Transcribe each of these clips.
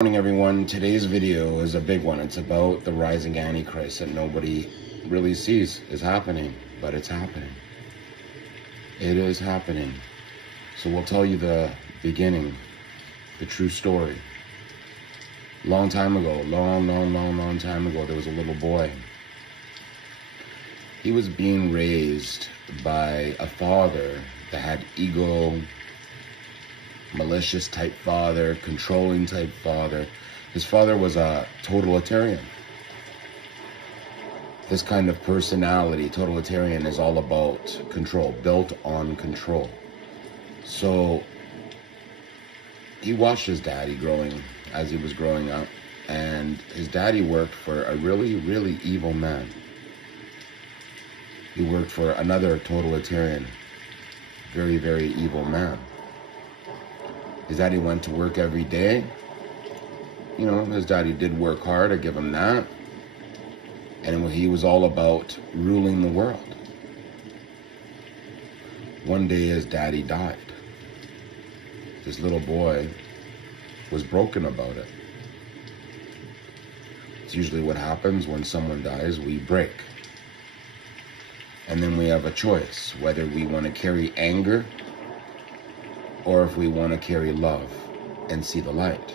Morning everyone. Today's video is a big one. It's about the rising Antichrist that nobody really sees is happening, but it's happening. It is happening. So we'll tell you the beginning, the true story. Long time ago, long time ago, there was a little boy. He was being raised by a father that had ego, malicious type father, controlling type father. His father was a totalitarian. This kind of personality, totalitarian, is all about control, built on control. So he watched his daddy growing as he was growing up, and his daddy worked for a really evil man. He worked for another totalitarian, very evil man. His daddy went to work every day. You know, his daddy did work hard, I give him that. And he was all about ruling the world. One day his daddy died. This little boy was broken about it. It's usually what happens when someone dies, we break. And then we have a choice, whether we want to carry anger or if we want to carry love and see the light.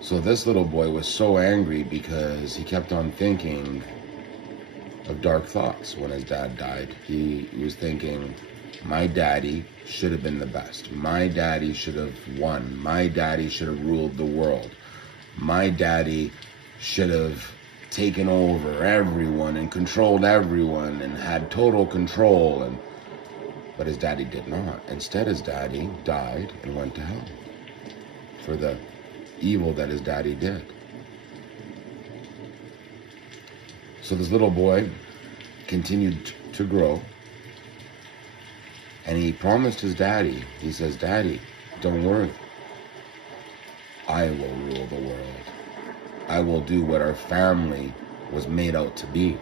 So this little boy was so angry because he kept on thinking of dark thoughts when his dad died. He was thinking, my daddy should have been the best. My daddy should have won. My daddy should have ruled the world. My daddy should have taken over everyone and controlled everyone and had total control. But his daddy did not. Instead, his daddy died and went to hell for the evil that his daddy did. So this little boy continued to grow, and he promised his daddy, he says, "Daddy, don't worry. I will rule the world. I will do what our family was made out to be."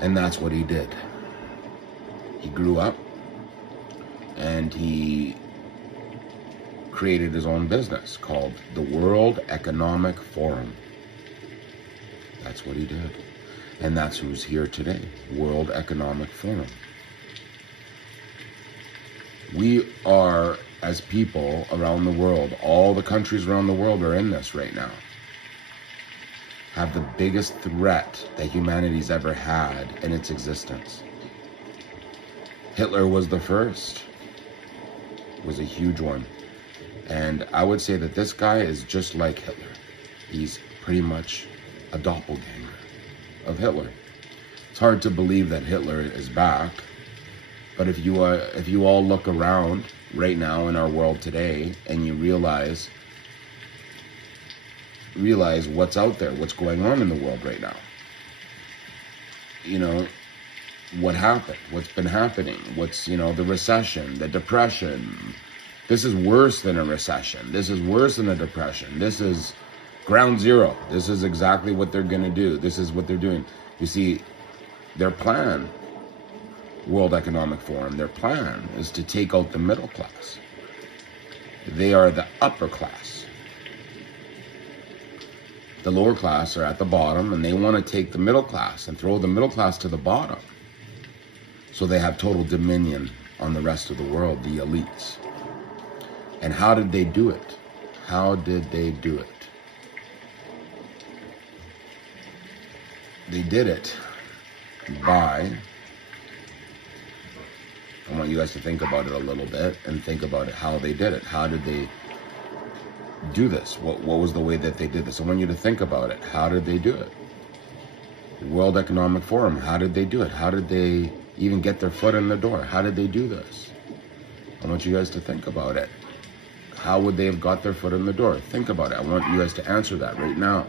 And that's what he did. He grew up and he created his own business called the World Economic Forum. That's what he did. And that's who's here today, World Economic Forum. We are, as people around the world, all the countries around the world are in this right now, have the biggest threat that humanity's ever had in its existence. Hitler was the first, was a huge one. And I would say that this guy is just like Hitler. He's pretty much a doppelganger of Hitler. It's hard to believe that Hitler is back, but if you all look around right now in our world today and you realize what's out there, what's going on in the world right now. You know, what happened, what's been happening, what's, the recession, the depression. This is worse than a recession. This is worse than a depression. This is ground zero. This is exactly what they're going to do. This is what they're doing. You see, their plan, World Economic Forum, their plan is to take out the middle class. They are the upper class. The lower class are at the bottom, and they want to take the middle class and throw the middle class to the bottom. So they have total dominion on the rest of the world, the elites. And how did they do it? How did they do it? They did it by, I want you guys to think about it a little bit and think about it, how they did it. How did they do this? What was the way that they did this? I want you to think about it. How did they do it? The World Economic Forum, how did they do it? How did they even get their foot in the door? How did they do this? I want you guys to think about it. How would they have got their foot in the door? Think about it. I want you guys to answer that right now.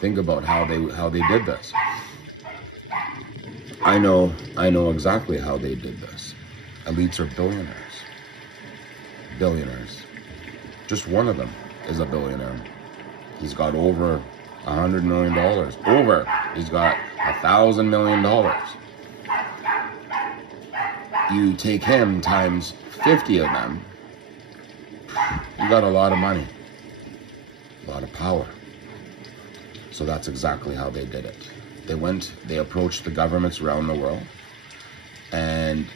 Think about how they did this. I know exactly how they did this. Elites are billionaires. Billionaires. Just one of them is a billionaire. He's got over $100 million. Over. He's got $1,000 million. You take him times 50 of them, You got a lot of money, a lot of power. So that's exactly how they did it. They approached the governments around the world, and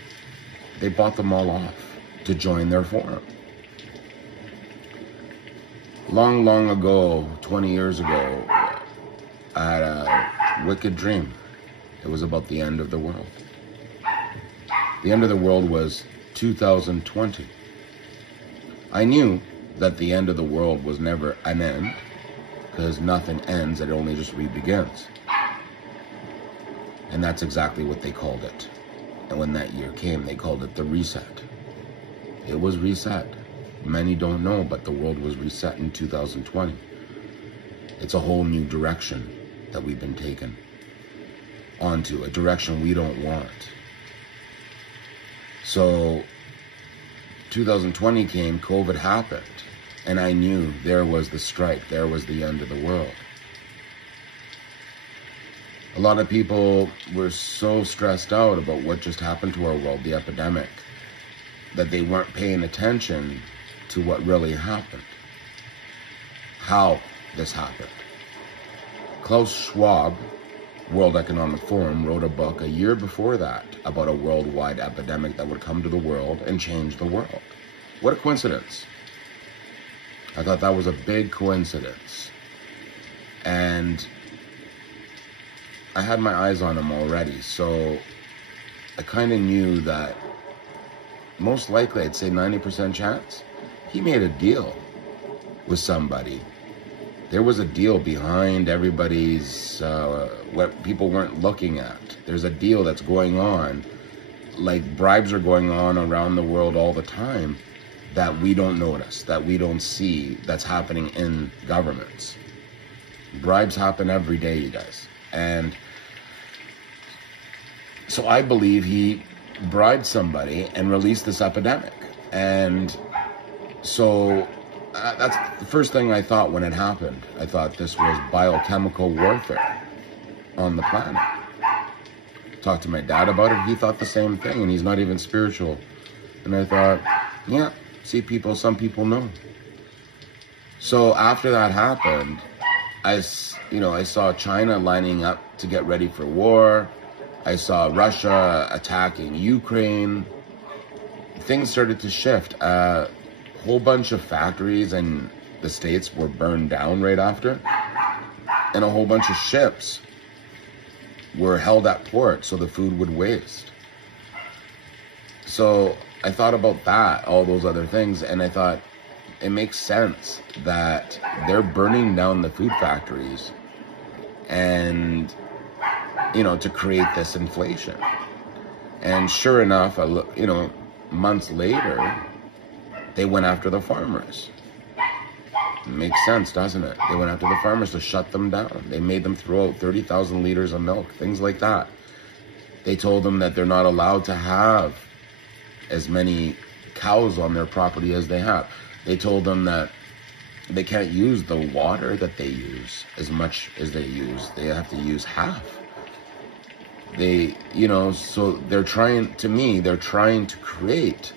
they bought them all off to join their forum. Long, long ago, 20 years ago, I had a wicked dream. It was about the end of the world. The end of the world was 2020. I knew that the end of the world was never an end, because nothing ends, it only just re-begins. And that's exactly what they called it. And when that year came, they called it the reset. It was reset. Many don't know, but the world was reset in 2020. It's a whole new direction that we've been taken onto, a direction we don't want. So 2020 came, COVID happened, and I knew there was the strike, there was the end of the world. A lot of people were so stressed out about what just happened to our world, the epidemic, that they weren't paying attention to what really happened, how this happened. Klaus Schwab, World Economic Forum, wrote a book a year before that about a worldwide epidemic that would come to the world and change the world. What a coincidence. I thought that was a big coincidence. And I had my eyes on him already, so I kind of knew that most likely, I'd say 90% chance, he made a deal with somebody. There was a deal behind everybody's, what people weren't looking at. There's a deal that's going on, like bribes are going on around the world all the time that we don't notice, that we don't see, that's happening in governments. Bribes happen every day, you guys. And so I believe he bribed somebody and released this epidemic. And so that's the first thing I thought when it happened. I thought this was biochemical warfare on the planet. Talked to my dad about it. He thought the same thing, and he's not even spiritual. And I thought, yeah, see, some people know. So after that happened, I saw China lining up to get ready for war. I saw Russia attacking Ukraine. Things started to shift. A whole bunch of factories in the States were burned down right after. And a whole bunch of ships were held at port so the food would waste. So I thought about that, all those other things, and I thought it makes sense that they're burning down the food factories and, to create this inflation. And sure enough, months later, they went after the farmers. It makes sense, doesn't it? They went after the farmers to shut them down. They made them throw out 30,000 liters of milk, things like that. They told them that they're not allowed to have as many cows on their property as they have. They told them that they can't use the water that they use as much as they use. They have to use half. So they're trying to create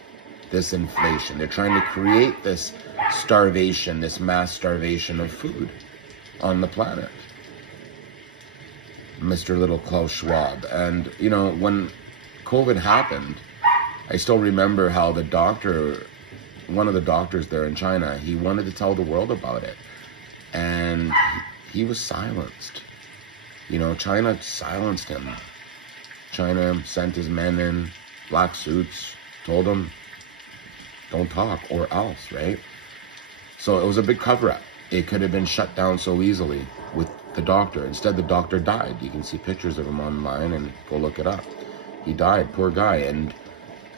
this inflation. They're trying to create this starvation, this mass starvation of food on the planet. Mr. Little Klaus Schwab. And, when COVID happened, I still remember how one of the doctors there in China, he wanted to tell the world about it. And he was silenced. China silenced him. China sent his men in black suits, told them, don't talk or else, right? So it was a big cover-up. It could have been shut down so easily with the doctor. Instead, the doctor died. You can see pictures of him online and go look it up. He died, poor guy. And,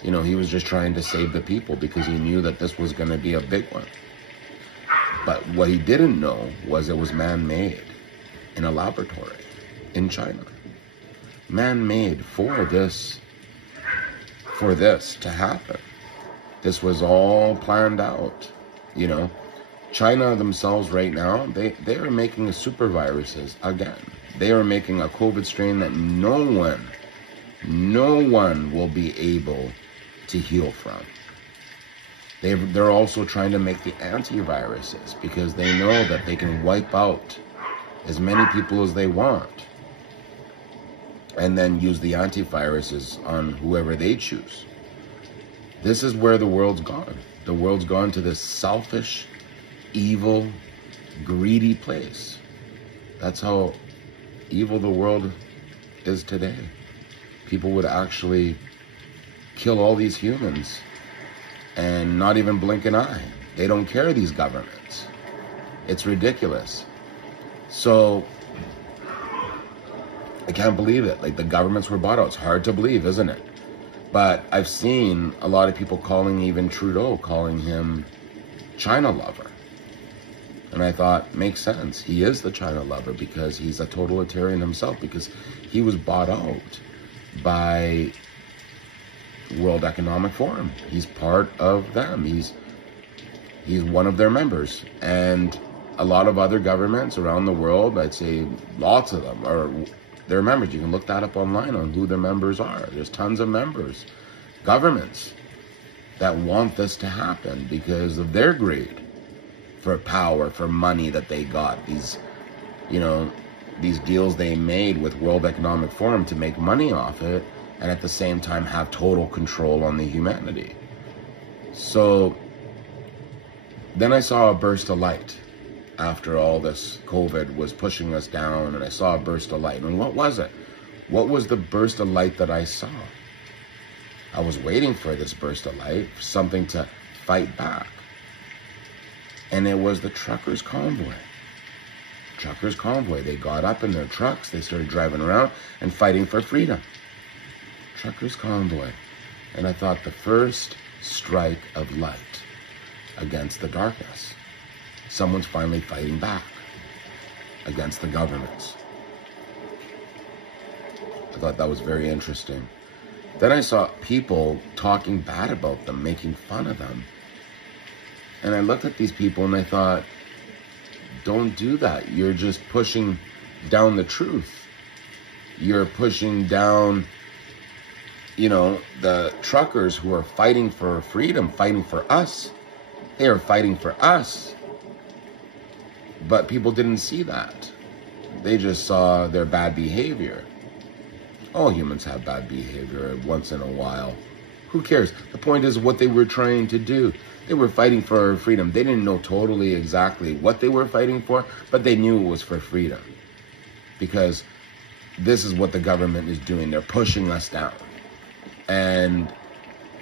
he was just trying to save the people because he knew that this was going to be a big one. But what he didn't know was it was man-made in a laboratory in China. Man-made for this to happen. This was all planned out, China themselves right now, they are making super viruses again. They are making a COVID strain that no one will be able to heal from. They're also trying to make the antiviruses because they know that they can wipe out as many people as they want and then use the antiviruses on whoever they choose. This is where the world's gone. The world's gone to this selfish, evil, greedy place. That's how evil the world is today. People would actually kill all these humans and not even blink an eye. They don't care, these governments. It's ridiculous. So I can't believe it. Like, the governments were bought out. It's hard to believe, isn't it? But I've seen a lot of people calling even Trudeau, calling him China lover. And I thought, makes sense. He is the China lover because he's a totalitarian himself, because he was bought out by World Economic Forum. He's part of them. He's one of their members. And a lot of other governments around the world, I'd say lots of them, are their members. You can look that up online on who their members are. There's tons of members, governments that want this to happen because of their greed for power, for money that they got. These, these deals they made with World Economic Forum to make money off it, and at the same time have total control on the humanity. So then I saw a burst of light after all this COVID was pushing us down, and I saw a burst of light. And what was it? What was the burst of light that I saw? I was waiting for this burst of light, something to fight back. And it was the truckers' convoy. Truckers' convoy. They got up in their trucks, they started driving around and fighting for freedom. Truckers' convoy. And I thought, the first strike of light against the darkness. Someone's finally fighting back against the governments. I thought that was very interesting. Then I saw people talking bad about them, making fun of them. And I looked at these people and I thought, don't do that. You're just pushing down the truth. You're pushing down, the truckers who are fighting for freedom, fighting for us. They are fighting for us. But people didn't see that. They just saw their bad behavior. All humans have bad behavior once in a while. Who cares? The point is what they were trying to do. They were fighting for freedom. They didn't know totally exactly what they were fighting for, but they knew it was for freedom. Because this is what the government is doing. They're pushing us down. And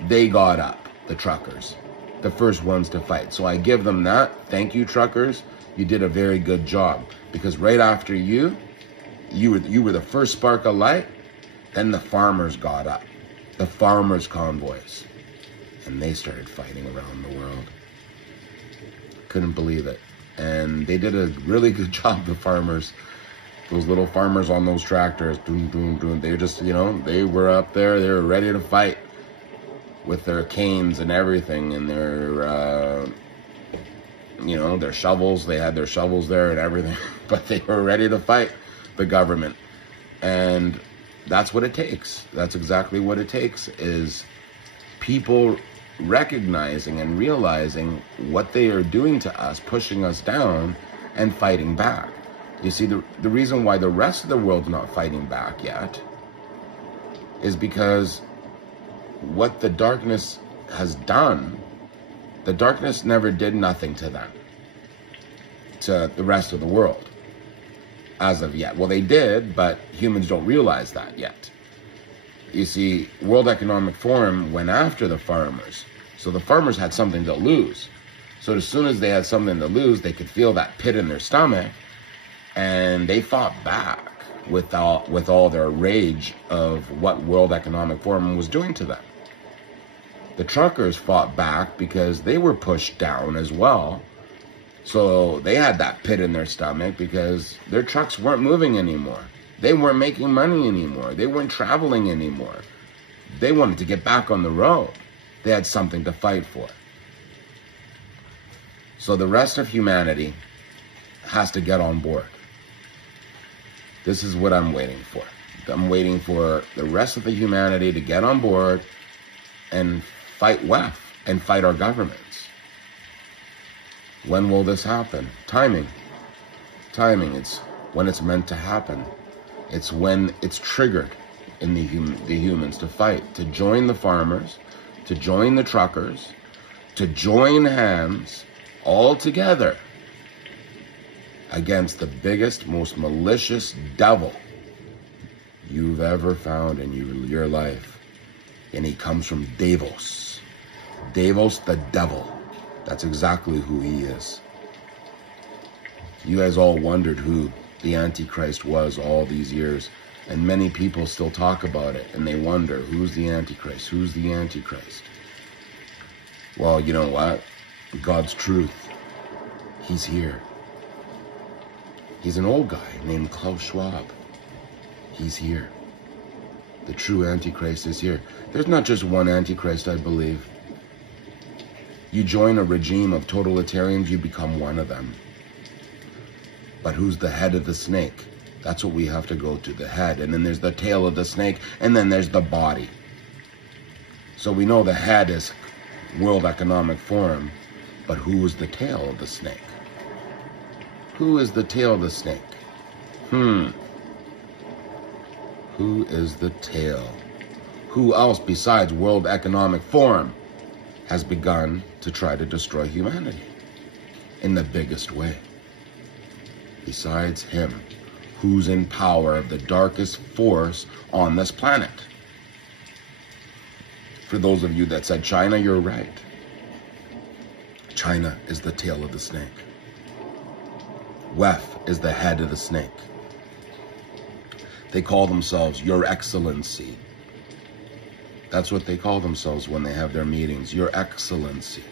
they got up, the truckers, the first ones to fight. So I give them that. Thank you, truckers. You did a very good job. Because right after you were the first spark of light. Then the farmers got up, the farmers' convoys, and they started fighting around the world. Couldn't believe it. And they did a really good job, the farmers, those little farmers on those tractors, doom, doom, doom. They just, they were up there, they were ready to fight with their canes and everything, and their, their shovels. They had their shovels there and everything, but they were ready to fight the government. And that's what it takes. That's exactly what it takes, is people recognizing and realizing what they are doing to us, pushing us down and fighting back. You see, the reason why the rest of the world's not fighting back yet is because what the darkness has done, the darkness never did nothing to them, to the rest of the world. As of yet. Well, they did, but humans don't realize that yet. You see, World Economic Forum went after the farmers. So the farmers had something to lose. So as soon as they had something to lose, they could feel that pit in their stomach, and they fought back with all their rage of what World Economic Forum was doing to them. The truckers fought back because they were pushed down as well. So they had that pit in their stomach because their trucks weren't moving anymore. They weren't making money anymore. They weren't traveling anymore. They wanted to get back on the road. They had something to fight for. So the rest of humanity has to get on board. This is what I'm waiting for. I'm waiting for the rest of the humanity to get on board and fight and fight our governments. When will this happen? Timing. Timing. It's when it's meant to happen. It's when it's triggered in the humans to fight, to join the farmers, to join the truckers, to join hands all together against the biggest, most malicious devil you've ever found in your life. And he comes from Davos. Davos the devil. That's exactly who he is. You guys all wondered who the Antichrist was all these years. And many people still talk about it. And they wonder, who's the Antichrist? Who's the Antichrist? Well, you know what? God's truth. He's here. He's an old guy named Klaus Schwab. He's here. The true Antichrist is here. There's not just one Antichrist, I believe. You join a regime of totalitarians, you become one of them. But who's the head of the snake? That's what we have to go to, the head. And then there's the tail of the snake, and then there's the body. So we know the head is World Economic Forum, but who is the tail of the snake? Who is the tail of the snake? Who is the tail? Who else besides World Economic Forum has begun to try to destroy humanity in the biggest way? Besides him, who's in power of the darkest force on this planet? For those of you that said China, you're right. China is the tail of the snake. WEF is the head of the snake. They call themselves Your Excellency. That's what they call themselves when they have their meetings. Your Excellency.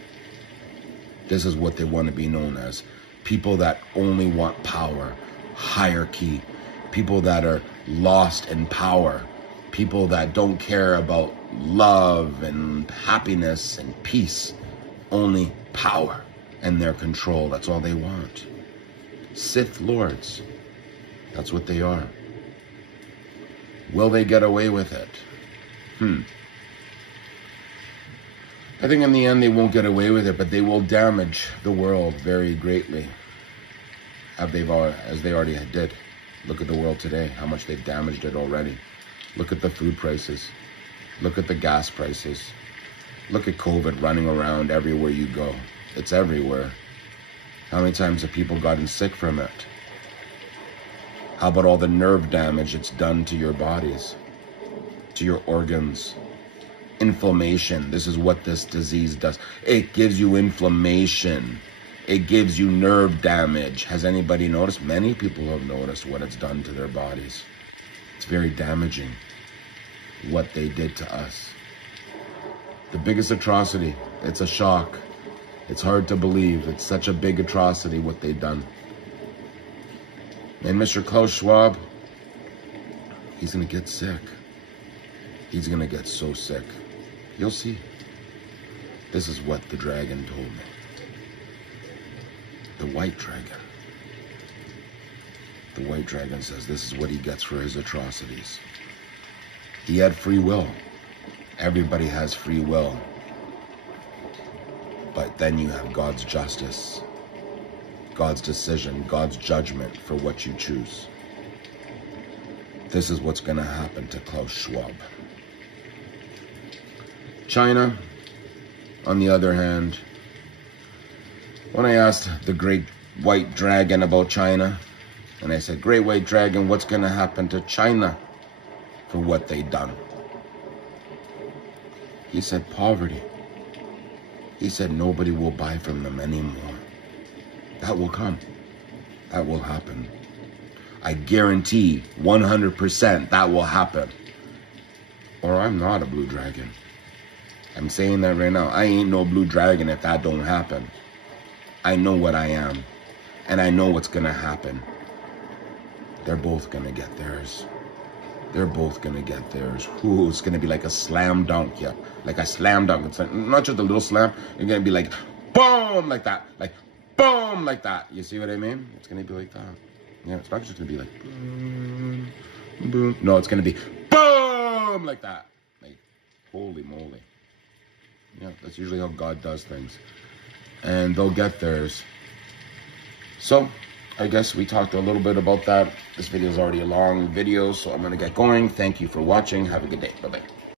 This is what they want to be known as. People that only want power, hierarchy. People that are lost in power. People that don't care about love and happiness and peace. Only power and their control. That's all they want. Sith Lords. That's what they are. Will they get away with it? I think in the end they won't get away with it, but they will damage the world very greatly, as they already did. Look at the world today, how much they've damaged it already. Look at the food prices. Look at the gas prices. Look at COVID running around everywhere you go. It's everywhere. How many times have people gotten sick from it? How about all the nerve damage it's done to your bodies, to your organs? Inflammation. This is what this disease does. It gives you inflammation. It gives you nerve damage. Has anybody noticed? Many people have noticed what it's done to their bodies. It's very damaging what they did to us. The biggest atrocity. It's a shock. It's hard to believe. It's such a big atrocity what they've done. And Mr. Klaus Schwab, he's going to get sick. He's going to get so sick. You'll see. This is what the dragon told me. The white dragon. The white dragon says this is what he gets for his atrocities. He had free will. Everybody has free will. But then you have God's justice, God's decision, God's judgment for what you choose. This is what's going to happen to Klaus Schwab. China, on the other hand, when I asked the great white dragon about China, and I said, Great White Dragon, what's going to happen to China for what they done? He said, poverty. He said, nobody will buy from them anymore. That will come. That will happen. I guarantee 100% that will happen. Or I'm not a blue dragon. I'm saying that right now. I ain't no blue dragon if that don't happen. I know what I am. And I know what's going to happen. They're both going to get theirs. They're both going to get theirs. Ooh, it's going to be like a slam dunk, yeah. Like a slam dunk. It's like, not just a little slam. It's going to be like, boom, like that. Like, boom, like that. You see what I mean? It's going to be like that. Yeah, it's not just going to be like, boom, boom. No, it's going to be, boom, like that. Like, holy moly. Yeah, that's usually how God does things. And they'll get theirs. So, I guess we talked a little bit about that. This video is already a long video, so I'm going to get going. Thank you for watching. Have a good day. Bye-bye.